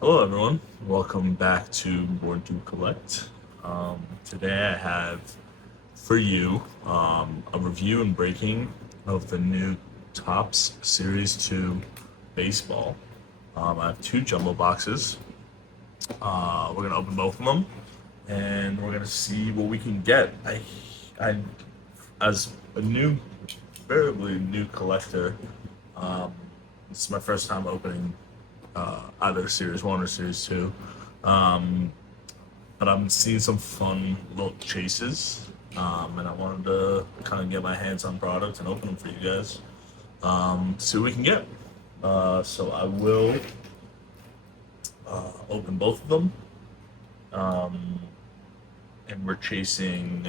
Hello, everyone. Welcome back to Board to Collect. Today, I have for you a review and breaking of the new Topps Series 2 baseball. I have two jumbo boxes. We're going to open both of them and we're going to see what we can get. I, as a fairly new collector, this is my first time opening either Series 1 or Series 2. Um, but I'm seeing some fun little chases, and I wanted to kind of get my hands on products and open them for you guys. See what we can get. So I will open both of them, and we're chasing.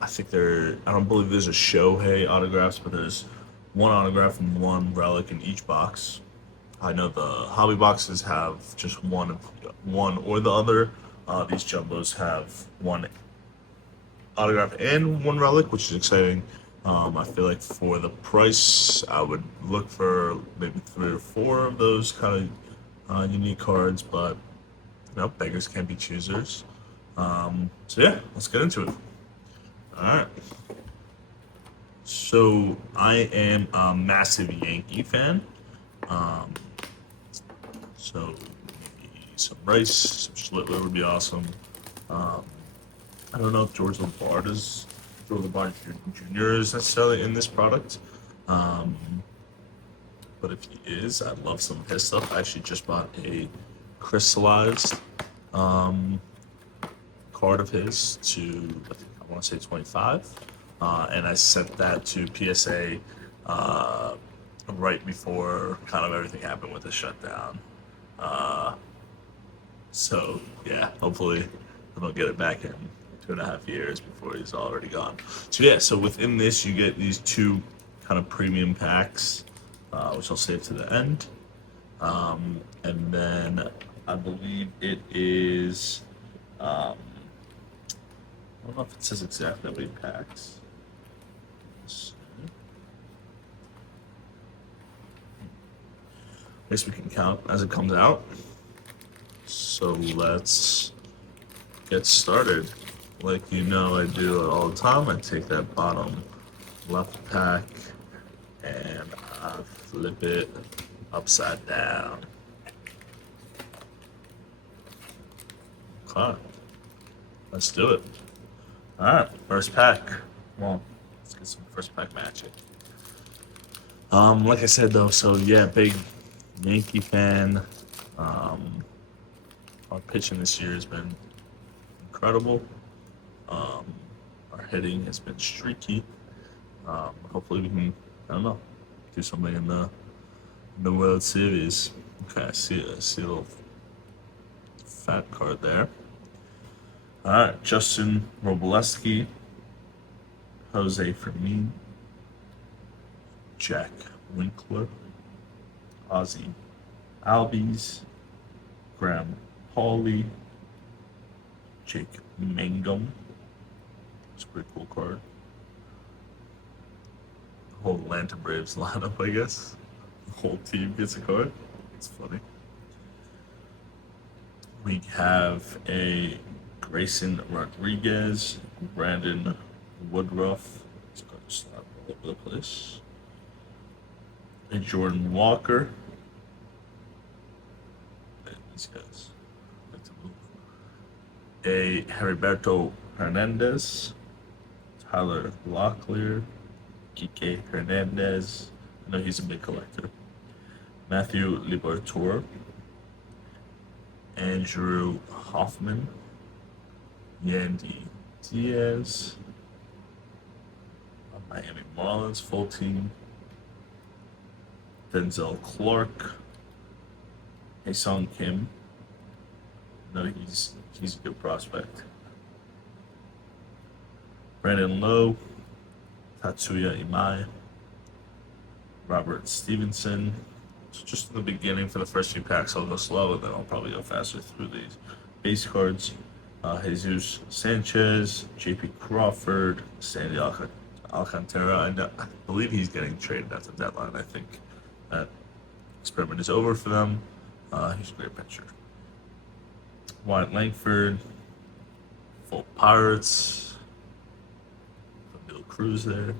I think there. I don't believe there's a Shohei autographs, but there's one autograph and one relic in each box. I know the hobby boxes have just one or the other. These jumbos have one autograph and one relic, which is exciting. I feel like for the price, I would look for maybe three or four of those kind of unique cards, but beggars can't be choosers. So yeah, let's get into it. All right. So I am a massive Yankee fan. Um, so maybe some rice, some Schlittler would be awesome. Um, I don't know if George Labarge Jr. is necessarily in this product, um, but if he is, I'd love some of his stuff. I actually just bought a crystallized um, card of his to I want to say 25, and I sent that to PSA right before kind of everything happened with the shutdown. Uh, So yeah, hopefully I don't get it back in 2.5 years before he's already gone. So yeah, so within this you get these two kind of premium packs, which I'll save to the end, and then I believe it is. Um, I don't know if it says exactly how many packs. I guess we can count as it comes out. So let's get started. Like I do it all the time. I take that bottom left pack and I flip it upside down. Okay, let's do it. All right, first pack. Well, let's get some first pack magic. Like I said though, so yeah, big Yankee fan. Um, our pitching this year has been incredible. Um, our hitting has been streaky. Hopefully we can, I don't know, do something in the World Series. Okay, I see a little fat card there. All right, Justin Robleski, Jose Fermin, Jack Winkler, Ozzy Albies, Graham Pauley, Jake Mangum. It's a pretty cool card. The whole Atlanta Braves lineup, I guess. The whole team gets a card. It's funny. We have a Grayson Rodriguez, Brandon Woodruff. It's going to stop all over the place. A Jordan Walker. Man, these guys like to move. A Heriberto Hernandez, Tyler Locklear, Kike Hernandez. I know he's a big collector. Matthew Liberatore, Andrew Hoffman, Yandy Diaz, Miami Marlins full team, Denzel Clark, Haesung Kim. No, he's a good prospect. Brandon Lowe, Tatsuya Imai, Robert Stevenson. So just in the beginning for the first few packs, I'll go slow, and then I'll probably go faster through these base cards. Jesus Sanchez, J.P. Crawford, Sandy Alcantara. I believe he's getting traded at the deadline. I think that experiment is over for them. He's a great pitcher. Wyatt Langford, full Pirates, Bill Cruz there,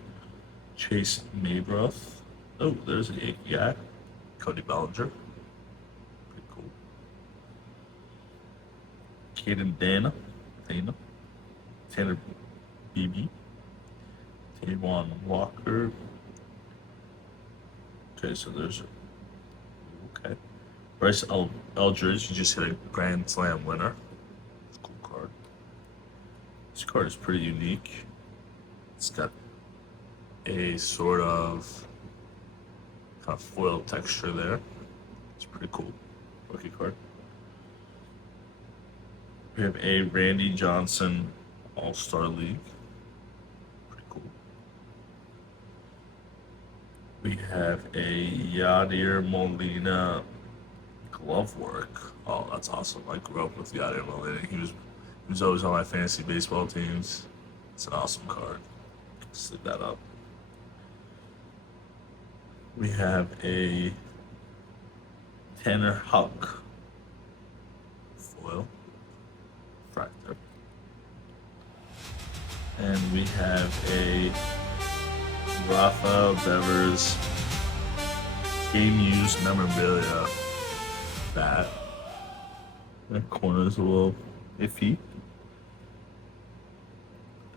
Chase Mabroth. Oh, there's a Yankee guy, Cody Bellinger, pretty cool. Caden Dana, Tanner Beebe, Tavon Walker. Okay, so there's okay. Bryce Eldridge, you just hit a Grand Slam winner. Cool card. This card is pretty unique. It's got a sort of kind of foil texture there. It's pretty cool. Rookie card. We have a Randy Johnson All-Star League. Pretty cool. We have a Yadier Molina glove work. Oh, that's awesome. I grew up with Yadier Molina. He was always on my fantasy baseball teams. It's an awesome card. Stick that up. We have a Tanner Huck foil fractor. And we have a Rafael Devers game used memorabilia bat. That corner's a little iffy.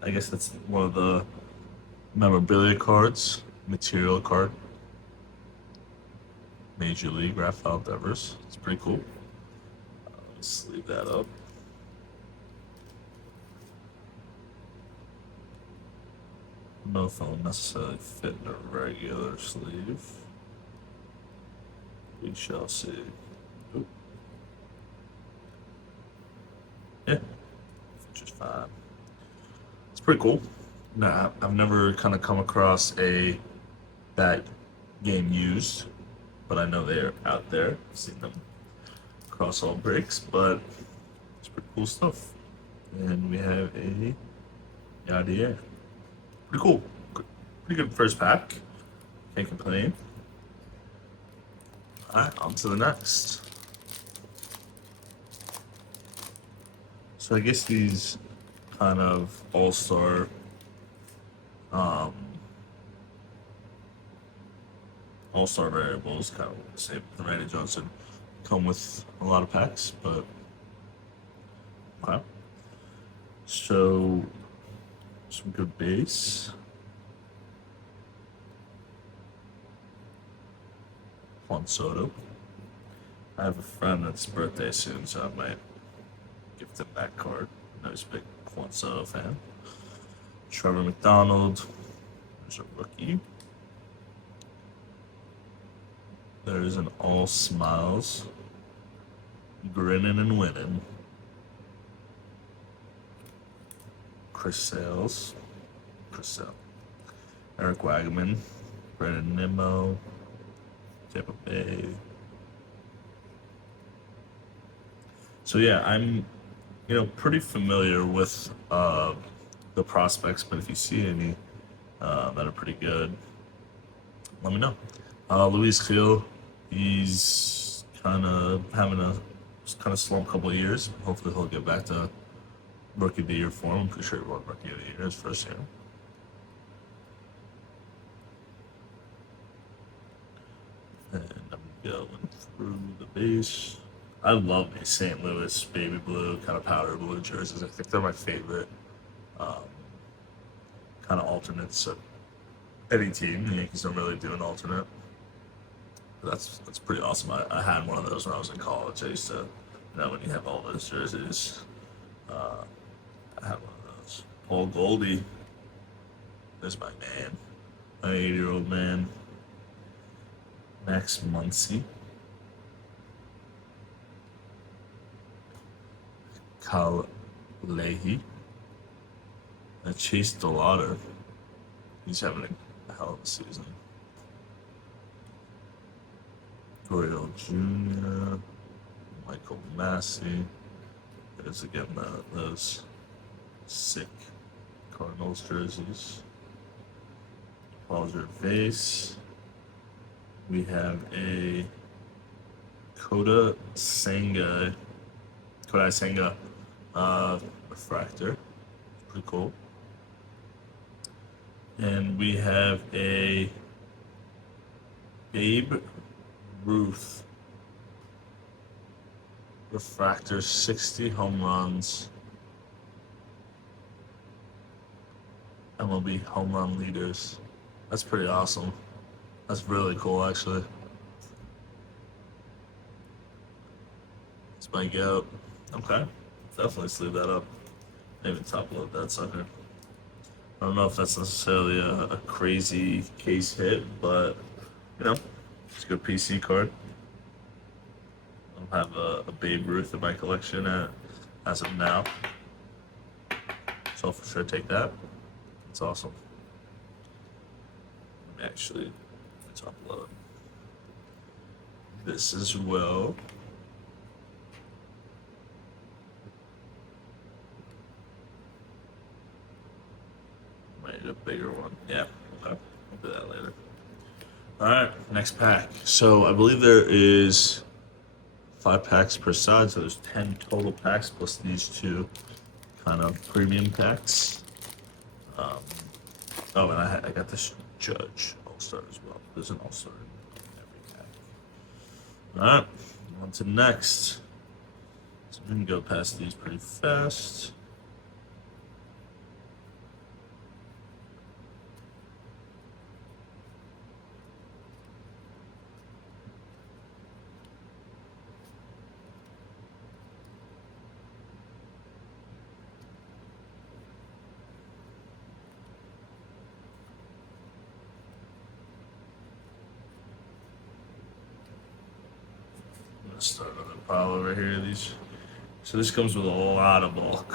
I guess that's one of the memorabilia cards, material card. Major League Rafael Devers. It's pretty cool. Let's leave that up. I don't know if it'll necessarily fit in a regular sleeve. We shall see. Ooh. Yeah, which is fine. It's pretty cool. Nah, I've never kind of come across a that game used, but I know they're out there. I've seen them across all breaks, but it's pretty cool stuff. And we have a Yadier. Pretty cool. Pretty good first pack. Can't complain. Alright, on to the next. So I guess these kind of all-star all-star variables, kind of the same with Randy Johnson, come with a lot of packs, but wow. So some good base. Juan Soto. I have a friend that's birthday soon, so I might gift him that card. I was a big Juan Soto fan. Trevor McDonald. There's a rookie. There's an all smiles. Grinning and winning. Chris Sale. Eric Wagman. Brandon Nimmo. Tampa Bay. So yeah, I'm pretty familiar with the prospects, but if you see any that are pretty good, let me know. Luis Gil, he's kind of having a slump couple of years. Hopefully he'll get back to rookie of the year form. I'm pretty sure he won rookie of the year his first year. And I'm going through the base. I love these St. Louis baby blue, kind of powder blue jerseys. I think they're my favorite kind of alternates of any team. The Yankees don't really do an alternate. But that's pretty awesome. I had one of those when I was in college. I used to, when you have all those jerseys, I had one of those. Paul Goldie, there's my man, my 80-year-old man. Max Muncy. Kyle Leahy. And Chase DeLauder. He's having a hell of a season. Goriel Jr. Michael Massey. There's again those sick Cardinals jerseys. Paul Gervais. We have a Kota Senga Kodai Senga refractor. Pretty cool. And we have a Babe Ruth refractor, 60 home runs. MLB home run leaders. That's pretty awesome. That's really cool, actually. It's my goat. Okay. Definitely sleeve that up. Maybe top load that sucker. I don't know if that's necessarily a crazy case hit, but you know, it's a good PC card. I don't have a Babe Ruth in my collection as of now, so I'll for sure take that. It's awesome. Let me actually top load this as well. Might need a bigger one. Yeah, okay. I'll do that later. All right, next pack. So I believe there is 5 packs per side, so there's 10 total packs plus these two kind of premium packs. Oh, and I got this Judge All-Star as well. There's an All-Star in every pack. All right, on to next. So we can go past these pretty fast. I'm gonna start another pile over here. These. So this comes with a lot of bulk,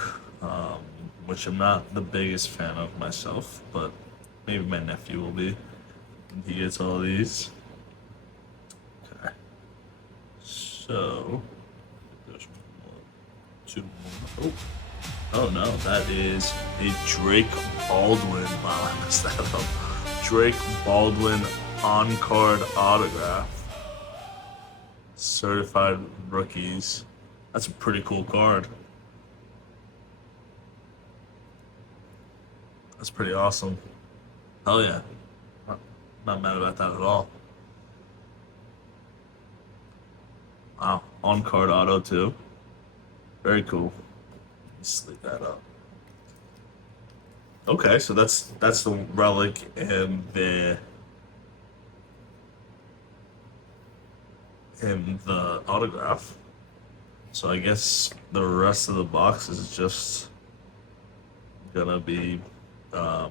which I'm not the biggest fan of myself, but maybe my nephew will be. And he gets all these. Okay. So there's two more. Oh. Oh no, that is a Drake Baldwin. Wow, I messed that up. Drake Baldwin on card autograph. Certified rookies. That's a pretty cool card. That's pretty awesome. Hell yeah. Not mad about that at all. Wow. On card auto too. Very cool. Sleep that up. Okay, so that's the relic and the autograph. So I guess the rest of the box is just gonna be I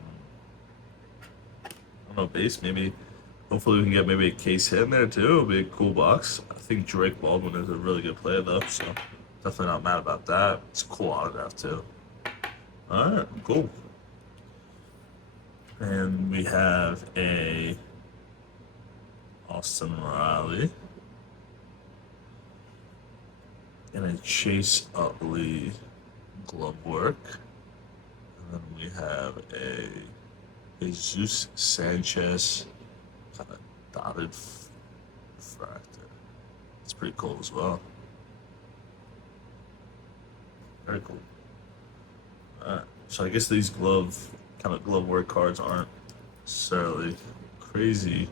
don't know, base maybe. Hopefully we can get maybe a case hit in there too. It'll be a cool box. I think Drake Baldwin is a really good player though, so definitely not mad about that. It's a cool autograph too. Alright, cool. And we have a Austin Riley and a Chase Utley glove work. And then we have a Jesus Sanchez kind of dotted refractor. It's pretty cool as well. Very cool. So I guess these glove work cards aren't necessarily crazy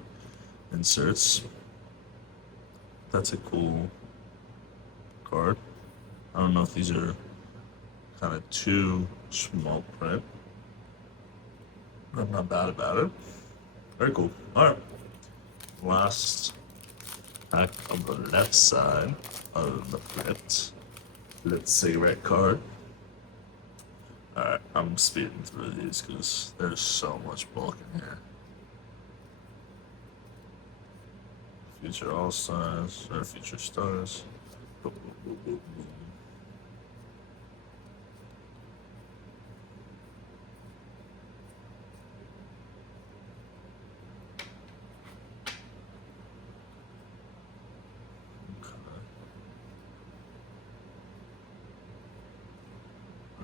inserts. That's a cool card. I don't know if these are kind of too small print. I'm not bad about it. Very cool. All right. Last pack on the left side of the print. Let's say red card. Alright, I'm speeding through these because there's so much bulk in here. Future All Stars or Future Stars. Boom, boom, boom, boom, boom.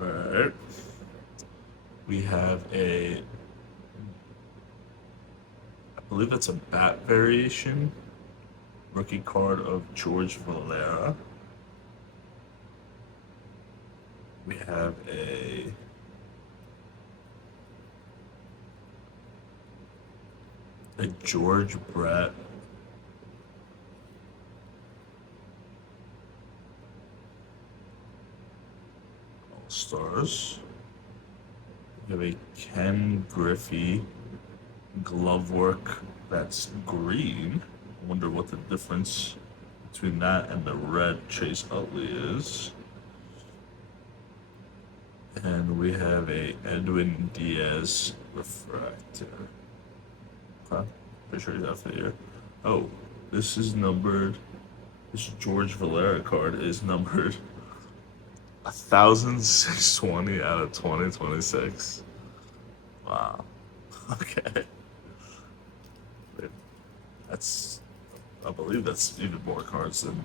Alright. We have I believe it's a bat variation. Rookie card of George Valera. We have a George Brett All Stars. We have a Ken Griffey glove work that's green. I wonder what the difference between that and the red Chase Utley is. And we have a Edwin Diaz refractor. Okay, pretty sure he's out for the year. Oh, this is numbered. This George Valera card is numbered 1,620 out of 2026. Wow. Okay. That's, I believe that's even more cards than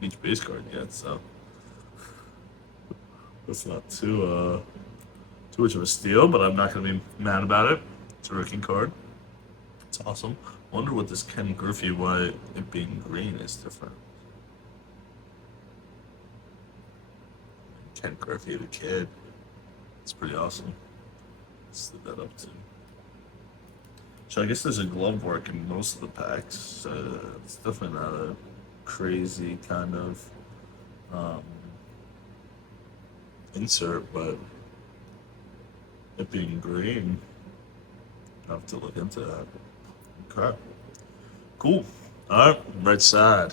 each base card yet. So that's not too much of a steal, but I'm not gonna be mad about it. It's a rookie card. It's awesome. Wonder what this Ken Griffey, why it being green is different. Ken Griffey, the kid. It's pretty awesome. Let's leave that up too. So I guess there's a glove work in most of the packs. It's definitely not a crazy kind of insert, but it being green, I have to look into that. Okay. Cool. All right, right side.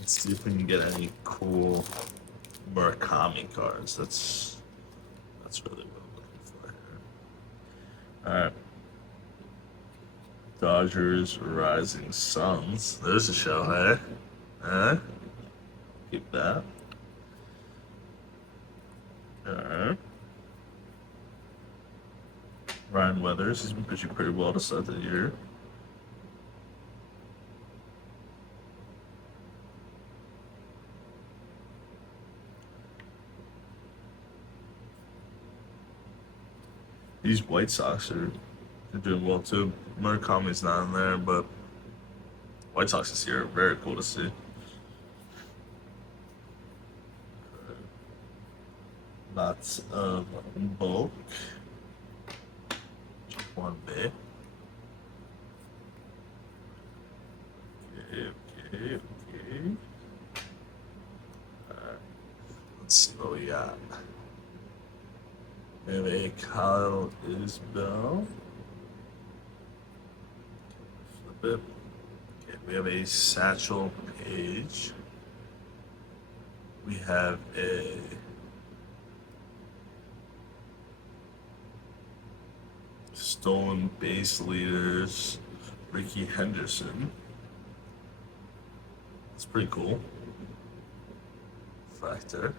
Let's see if we can get any cool Murakami cards. That's really what I'm looking for here. All right. Dodgers Rising Suns. There's a show, hey? Huh? Keep that. Alright. Ryan Weathers, he's been pitching pretty well to start the year. These White Sox are doing well too. Murakami's not in there, but White Sox this year are very cool to see. Lots of bulk. One bit. Okay. Alright. Let's see what we got. We have a Kyle Isbell. Flip it. Okay, we have a Satchel Paige. We have a Stolen Base Leaders, Ricky Henderson. That's pretty cool. Fractor.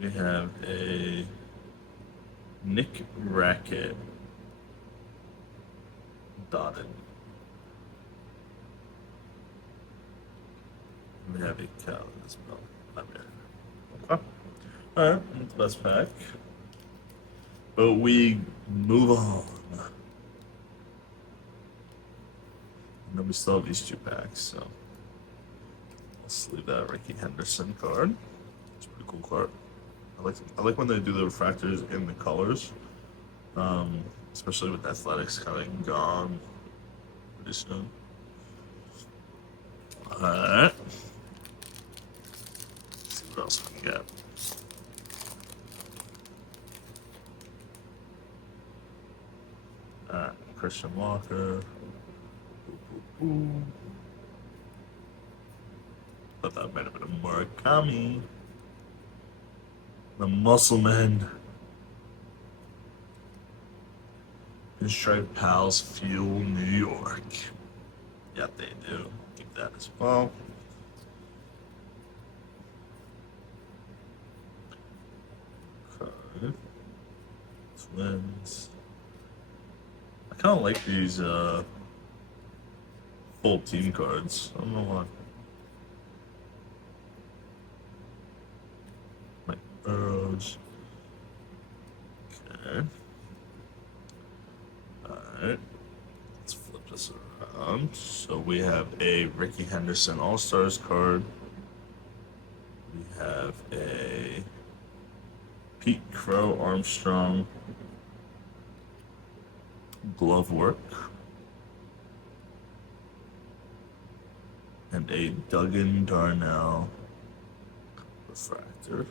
We have a Nick Rackett dotted. We have a Cal as well. Okay. Alright, that's the best pack. But we move on. And then we still have these two packs, so let's leave that Ricky Henderson card. It's a pretty cool card. I like when they do the refractors in the colors, especially with Athletics kind of gone pretty soon. Alright. Let's see what else we can get. Alright, Christian Walker. Thought that might have been a Murakami. The Muscleman. Pinstripe Pals Fuel New York. Yep, they do. Keep that as well. Okay. Twins. I kind of like these full team cards. I don't know why. Like Burrows. Okay. Alright. Let's flip this around. So we have a Ricky Henderson All-Stars card. We have a Pete Crow Armstrong glove work and a Duggan Darnell refractor.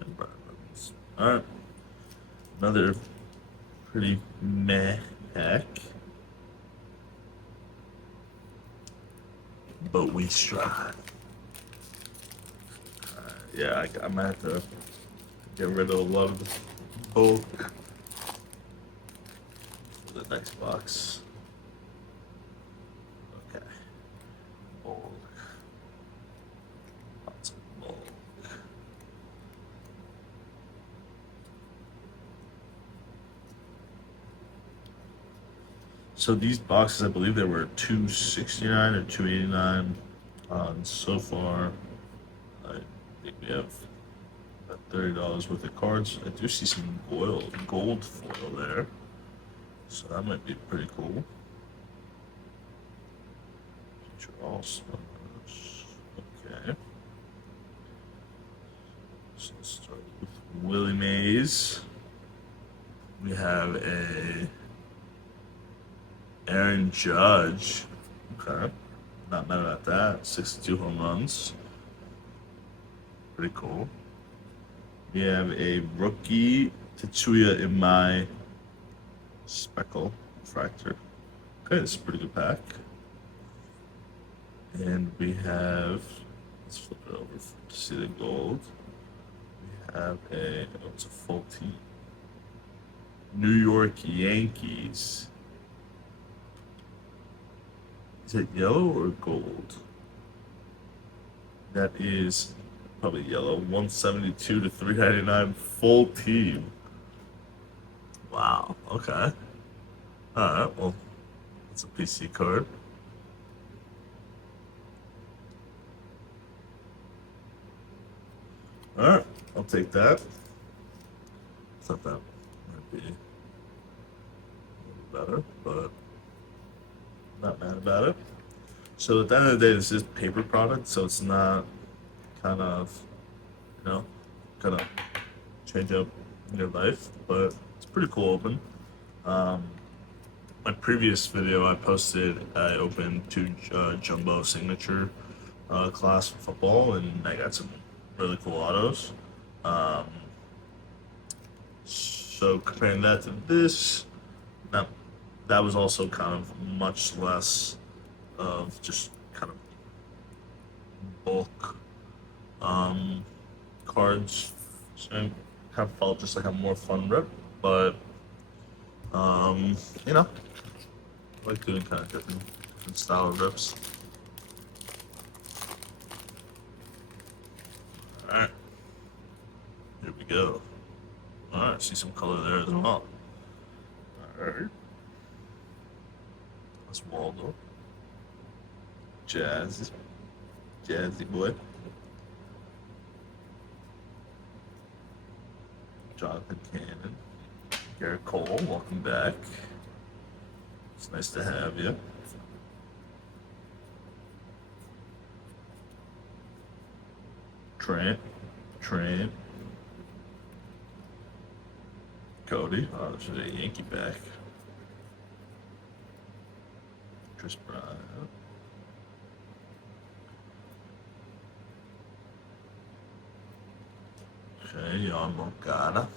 And Brian Robbins. Alright. Another pretty meh pack. But we strive. Yeah, I might have to get rid of a lot of the bulk for the next box. Okay. Bulk. Lots of bulk. So these boxes, I believe they were $269 or $289. So far, I think we have about $30 worth of cards. I do see some gold foil there, so that might be pretty cool. Future All-Stars. Okay. So let's start with Willie Mays. We have a Aaron Judge. Okay. Not mad at that. 62 home runs. Pretty cool. We have a rookie Tetsuya Imai Speckle Fractor. Okay, this is a pretty good pack. And we have, let's flip it over to see the gold. We have it's a full team. New York Yankees. Is it yellow or gold? That is probably yellow. 172 to 399 full team. Wow. Okay. Alright, well, it's a PC card. Alright, I'll take that. Thought that might be a little better, but not mad about it. So at the end of the day, this is paper product, so it's not kind of, kind of change up your life, but it's pretty cool open. My previous video I posted, I opened two jumbo signature class football, and I got some really cool autos. So comparing that to this, that was also kind of much less of just kind of bulk cards. So I kind of felt just like a more fun rip, but I like doing kind of different style of rips. All right, here we go. All right, see some color there as well. All right, that's Waldo. Jazzy boy. Jonathan Cannon. Garrett Cole, welcome back. It's nice to have you. Trent. Cody. Oh, this is a Yankee back. Chris Bryant. Okay, Yon Moncada.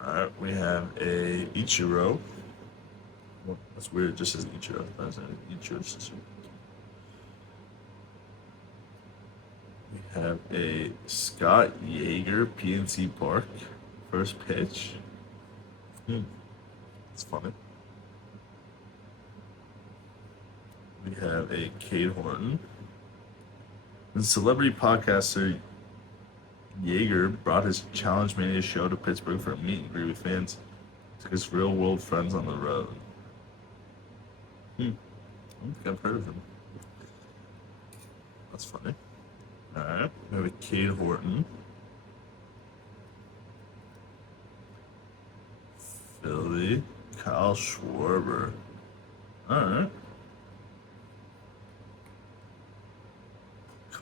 Alright, we have a Ichiro. Well, that's weird, it just says Ichiro. That's an Ichiro. We have a Scott Yeager, PNC Park. First pitch. It's funny. We have a Cade Horton. The celebrity podcaster Yeager brought his Challenge Mania show to Pittsburgh for a meet and greet with fans. Took his real world friends on the road. I don't think I've heard of him. That's funny. Alright, we have a Cade Horton. Philly, Kyle Schwarber. Alright.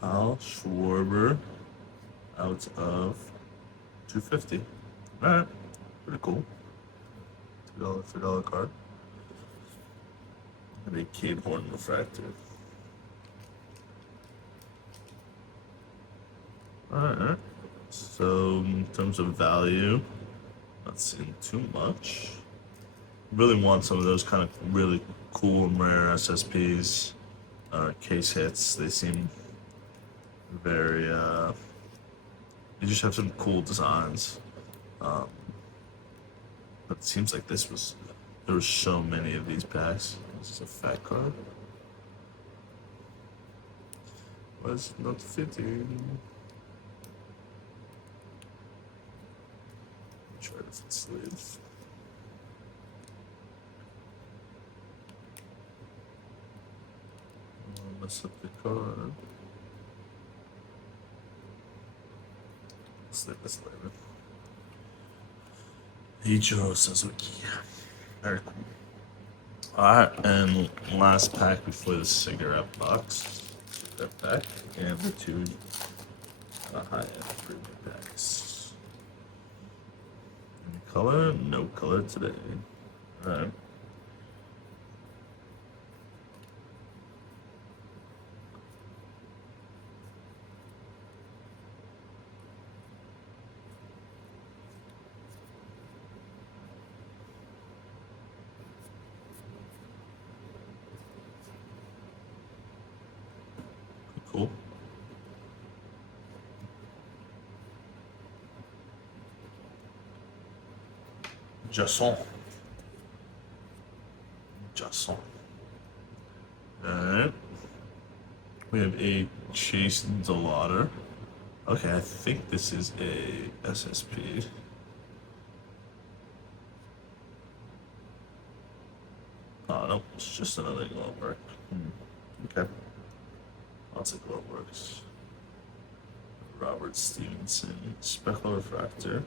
Kyle Schwarber out of 250. All right, pretty cool. $2 card. And a Cade Horn refractor. All right. So in terms of value, not seeing too much. Really want some of those kind of really cool and rare SSPs, case hits. They seem very. They just have some cool designs. But it seems like there were so many of these packs. This is a fat card. Was not fitting. Try to fit sleeves. Mess up the card. Slip this later. Ichiro Suzuki. Very cool. Alright, and last pack before the cigarette box. Cigarette pack. And the two high-end premium packs. Any color? No color today. Alright. Cool. Jasson. Alright. We have a Chase DeLauder. Okay, I think this is a SSP. Oh, no, it's just another glove work. Okay. Lots of glove works. Robert Stevenson, Speckle Refractor.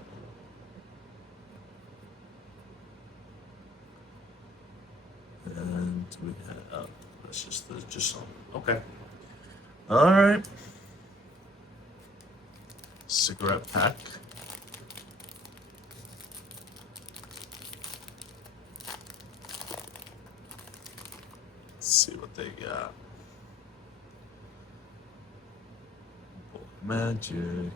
And we have, that's just some. Okay. All right. Cigarette pack. Let's see what they got. Magic.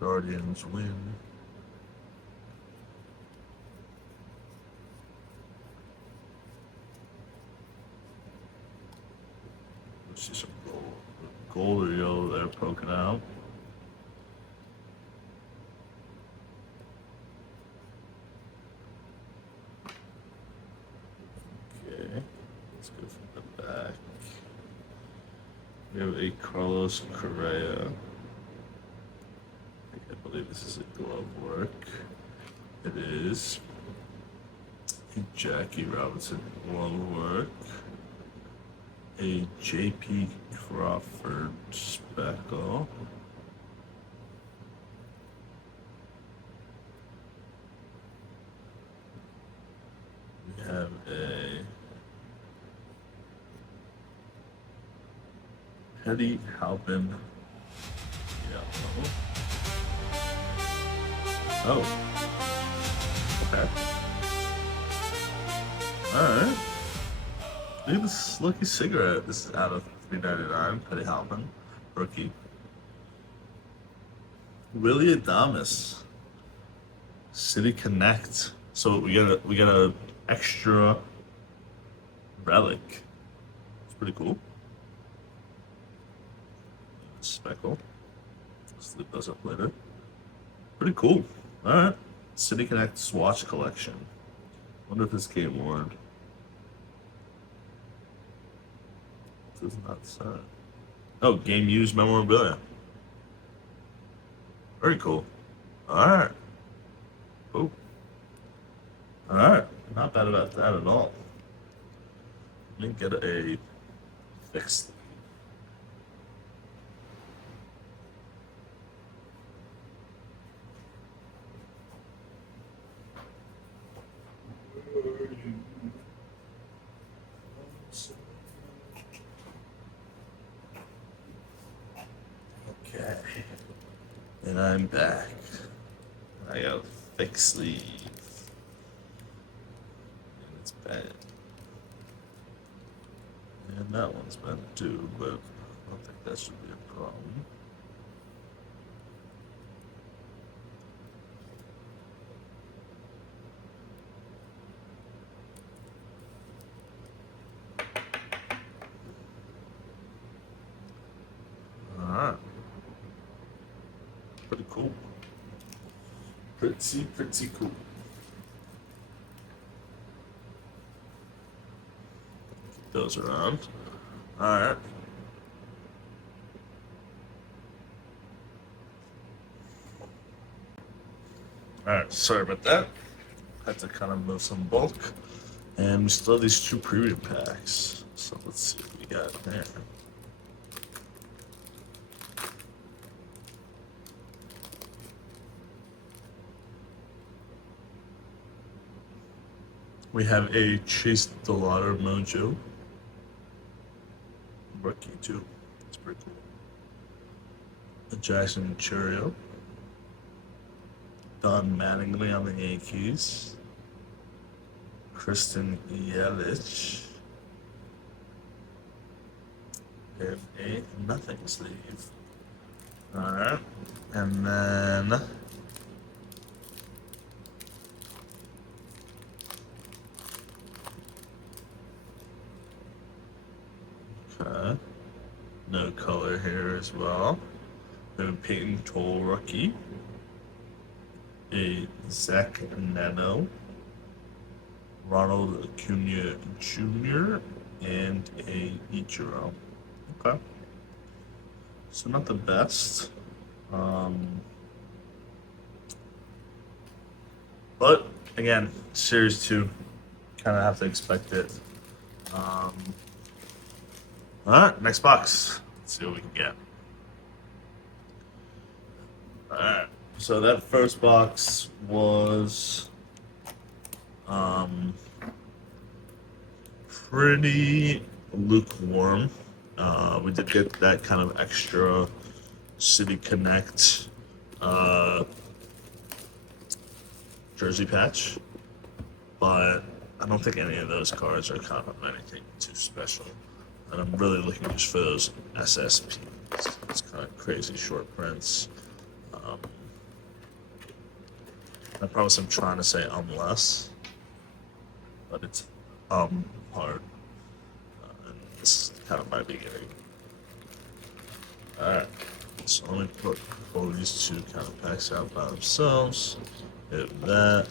Guardians win. Let's see some gold or yellow there poking out. Okay, let's go from the back. We have a Carlos Correa. I believe this is a glove work. It is. A Jackie Robinson glove work. A J.P. Crawford speckle. We have a Hetty Halpin yellow. Oh. Okay. Alright. Look at this lucky cigarette. This is out of $3.99. Hetty Halpin. Rookie. Willie Adames. City Connect. So we got a extra relic. It's pretty cool. Speckle. Let's leave those up later. Pretty cool. Alright. City Connect Swatch Collection. Wonder if this Game Worn. This is not sad. Oh, game used memorabilia. Very cool. Alright. Cool. Alright. Not bad about that at all. Let me get a fixed. And I'm back. I got a thick sleeve. And it's bent. And that one's bent too, but I don't think that should be a problem. Alright. Pretty cool. Pretty cool. Keep those around. Alright. Alright, sorry about that. Had to kind of move some bulk. And we still have these two preview packs. So let's see what we got there. We have a Chase the Lauder Mojo. Rookie too. It's pretty cool. A Jackson Churio. Don Mattingly on the Yankees. Kristen Yelich. And a nothing sleeve. Alright. And then okay. No color here as well. We have a Peyton Toll rookie. A Zach Nano. Ronald Acuna Jr. and a Ichiro. Okay. So not the best. But again, Series 2, kind of have to expect it. Alright, next box. Let's see what we can get. Alright, so that first box was pretty lukewarm. We did get that kind of extra City Connect jersey patch, but I don't think any of those cards are kind of anything too special. And I'm really looking just for those SSPs. It's kind of crazy short prints. I promise I'm trying to say less, but it's hard. And this is kind of my beginning. Alright, so let me put all these two kind of packs out by themselves. Hit that.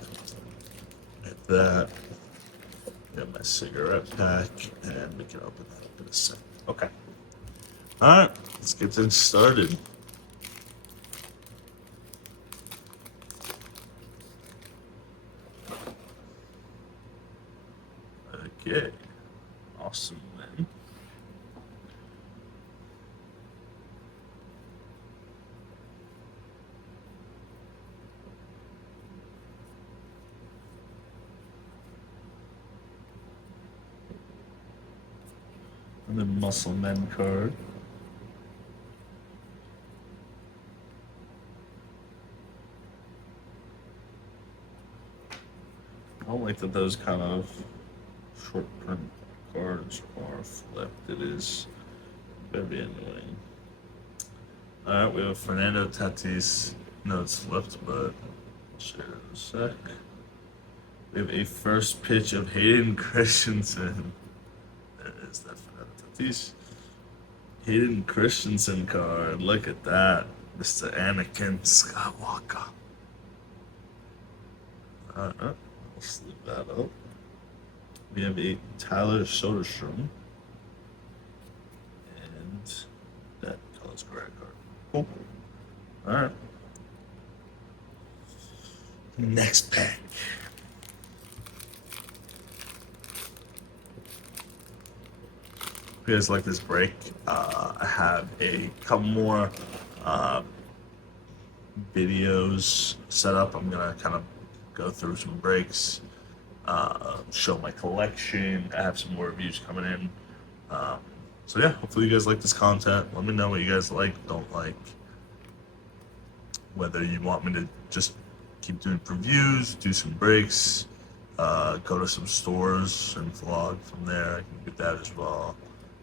Hit that. Get my cigarette pack, and we can open that up in a second. Okay. Alright, let's get things started. Okay. Awesome win. And the Muscle Men card. I don't like that those kind of short print cards are flipped. It is very annoying. Alright, we have Fernando Tatis. No, it's flipped, but I'll share it in a sec. We have a first pitch of Hayden Christensen. There it is, that Fernando Tatis. Hayden Christensen card. Look at that. Mr. Anakin Skywalker. Alright, let's leave that up. We have a Tyler Soderstrom. And that colors correct card. Cool. Alright. Next pack. If you guys like this break, I have a couple more videos set up. I'm gonna kind of go through some breaks, show my collection. I have some more reviews coming in. So yeah, hopefully you guys like this content. Let me know what you guys like, don't like. whether you want me to just keep doing previews, do some breaks, go to some stores and vlog from there, I can do that as well.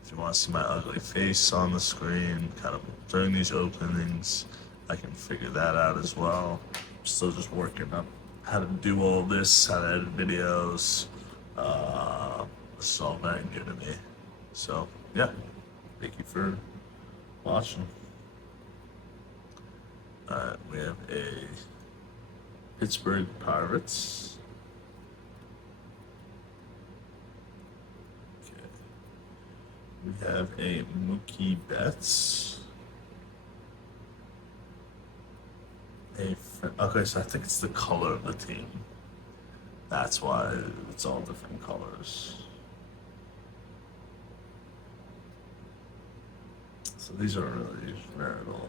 If you want to see my ugly face on the screen, kind of during these openings, I can figure that out as well. I'm still just working up how to do all this, how to edit videos. It's all very new to me. So, yeah, thank you for watching. We have a Pittsburgh Pirates. Okay. We have a Mookie Betts. Okay, so I think it's the color of the team. That's why it's all different colors. So these are really rare at all.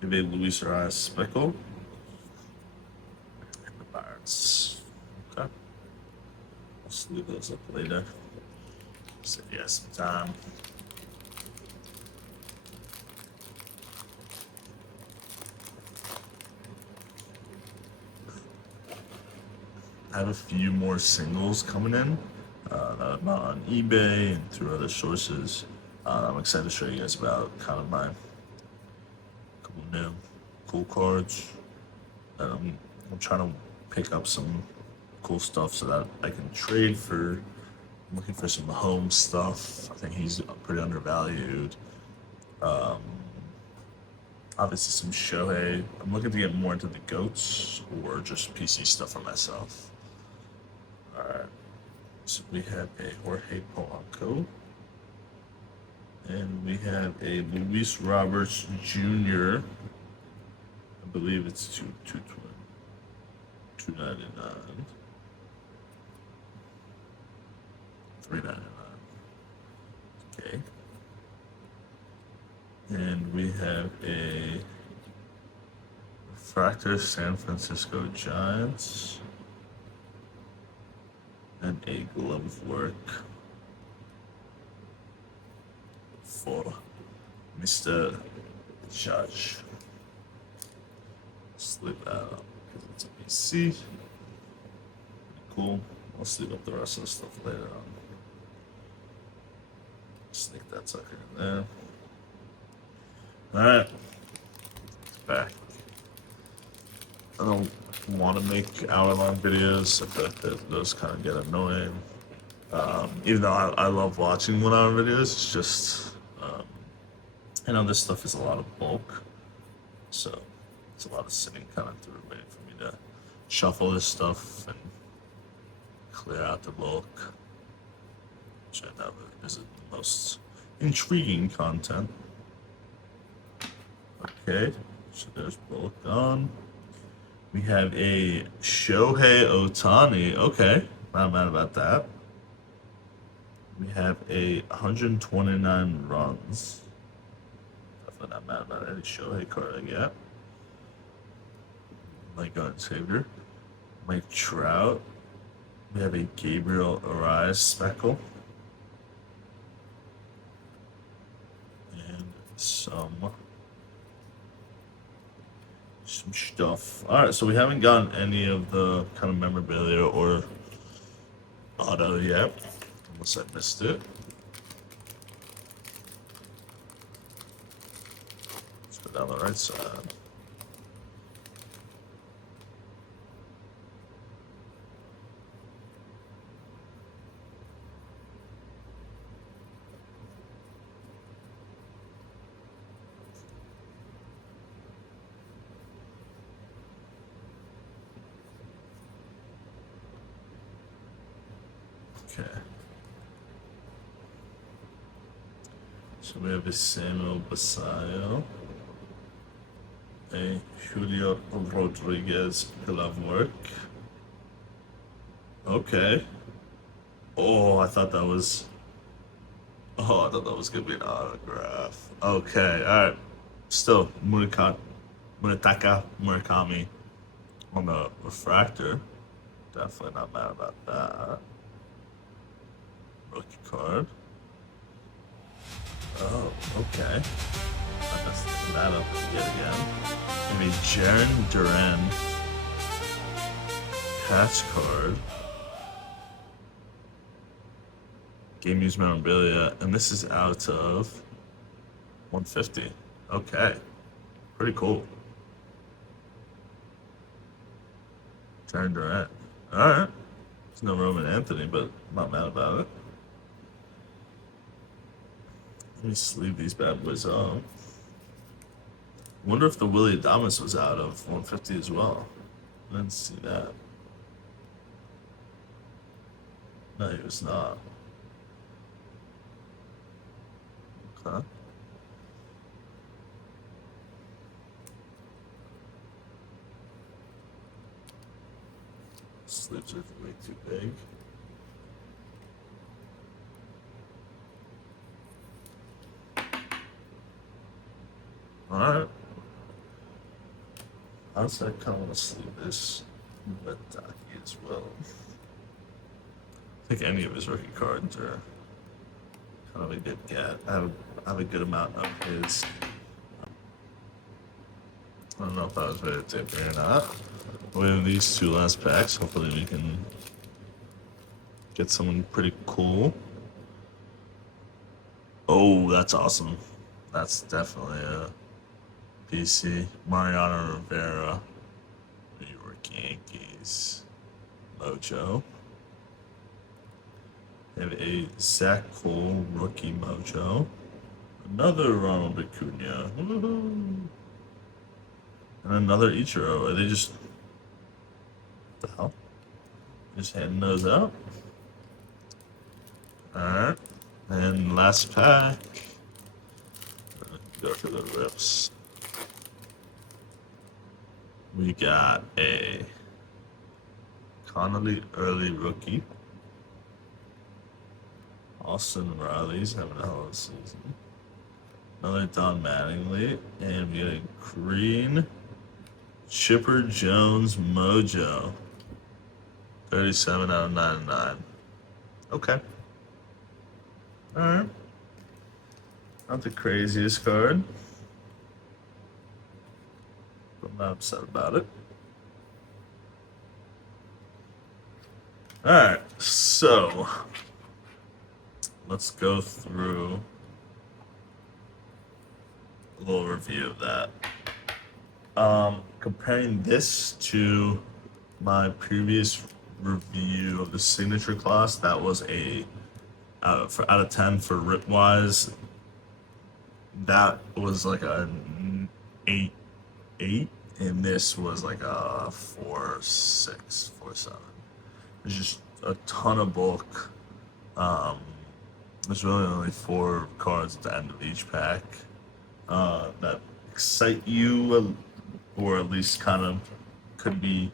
We have a Luis Arias Speckle. And the Pirates. Okay. I'll sleeve those up later. Save you guys some time. I have a few more singles coming in that I'm not on eBay and through other sources. I'm excited to show you guys about kind of my couple new cool cards. I'm trying to pick up some cool stuff so that I can trade for. I'm looking for some home stuff. I think he's pretty undervalued. Obviously some Shohei. I'm looking to get more into the GOATs or just PC stuff for myself. Alright. So we have a Jorge Polanco. And we have a Luis Roberts Jr. I believe it's 299. 399. Okay. And we have a Refractor San Francisco Giants. And a glove work for Mr. Judge. Slip that up because it's a PC. Cool. I'll sleeve up the rest of the stuff later on. Sneak that sucker in there. Alright. Back. I don't want to make hour-long videos. I feel like those kind of get annoying. Even though I love watching 1 hour videos, it's just, I know this stuff is a lot of bulk. So it's a lot of sitting kind of through waiting for me to shuffle this stuff and clear out the bulk. Which I know isn't the most intriguing content. Okay, so there's bulk gone. We have a Shohei Ohtani. Okay, not mad about that. We have a 129 runs. Definitely not mad about any Shohei card I get. Mike Xavier. Mike Trout. We have a Gabriel Arias Speckle. And some stuff. Alright, so we haven't gotten any of the kind of memorabilia or auto yet. Unless I missed it. Let's go down the right side. Okay. So we have a Samuel Basallo, a Julio Rodriguez glove work. Okay. Oh, I thought that was. Oh, I thought that was gonna be an autograph. Okay, all right. Still, Munetaka Murakami on the refractor. Definitely not mad about that. Rookie card. Oh, okay. I messed that up yet again. And a Jaren Duran patch card. Game used memorabilia, and this is out of 150. Okay, pretty cool. Jaren Duran. All right. There's no Roman Anthony, but I'm not mad about it. Let me sleeve these bad boys up. Wonder if the Willie Adamas was out of 150 as well. I didn't see that. No, he was not. Okay. Sleeves are way too big. Alright. Honestly, I kind of want to sleeve this Bataki as well. I think any of his rookie cards are kind of a good get. I have a good amount of his. I don't know if that was very tippy or not. We have these two last packs. Hopefully we can get someone pretty cool. Oh, that's awesome. That's definitely a PC. Mariano Rivera, New York Yankees. Mojo. We have a Zach Cole rookie Mojo. Another Ronald Acuna. Woo-hoo. And another Ichiro. Are they just... What the hell? Just handing those out. Alright. And last pack. Go for the rips. We got a Connolly early rookie. Austin Riley's having a hell of a season. Another Don Mattingly. And we got a green Chipper Jones Mojo. 37 out of 99. Okay. Alright. Not the craziest card. But I'm not upset about it. Alright, so let's go through a little review of that. Comparing this to my previous review of the signature class, that was a out of 10 for Ripwise. That was like an 8, and this was like a 4.6, 4.7. There's just a ton of bulk. There's really only 4 cards at the end of each pack that excite you, or at least kind of could be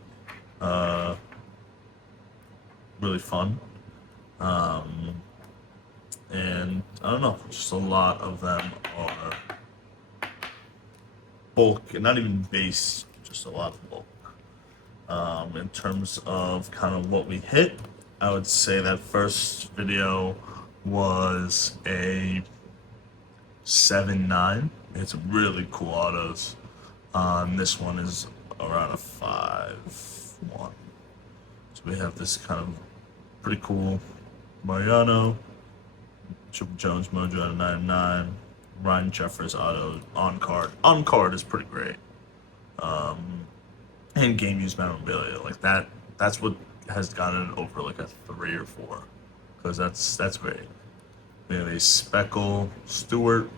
really fun. And I don't know, just a lot of them are bulk, and not even base, just a lot of bulk. In terms of kind of what we hit, I would say that first video was a 7.9. It's really cool autos. This one is around a 5.1. So we have this kind of pretty cool Mariano, Chipper Jones Mojo at a 9.9. Ryan Jeffers auto on card. On card is pretty great. And game used memorabilia. Like that's what has gotten it over like a 3 or 4. Because that's great. We have a Speckle Stewart,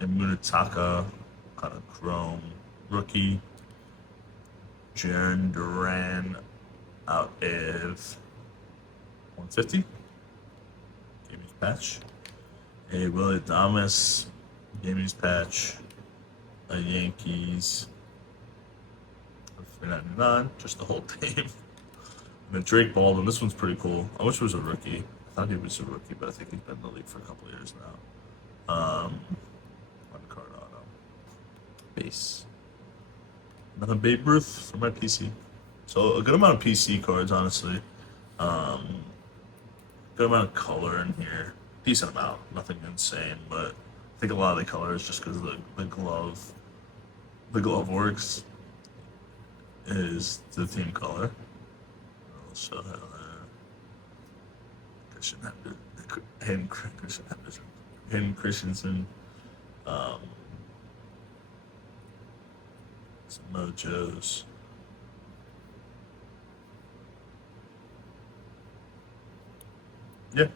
and Munetaka, kind of chrome rookie. Jaren Duran out of 150. Game used patch. A Willie Adamas game used patch. A Yankees 399, just the whole team. And then Drake Baldwin, this one's pretty cool. I wish it was a rookie. I thought he was a rookie, but I think he's been in the league for a couple of years now. One card auto. Base. Another Babe Ruth for my PC. So a good amount of PC cards, honestly. Good amount of color in here. Decent amount. Nothing insane, but think a lot of the colors just because the glove works is the theme color. I'll show how Christian Hayden Christensen, um, some Mojos. Yeah,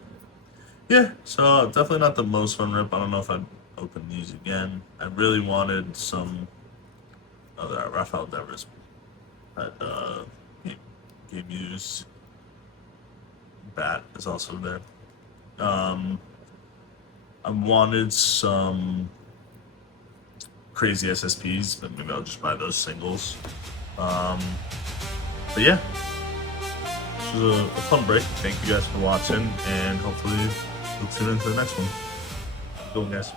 yeah. So definitely not the most fun rip. I don't know if I'd open these again. I really wanted some other Rafael Devers that game, game used. Bat is also there. Um, I wanted some crazy SSPs, but maybe I'll just buy those singles. Um, but yeah, this was a fun break. Thank you guys for watching, and hopefully you'll tune into the next one. Go, guys.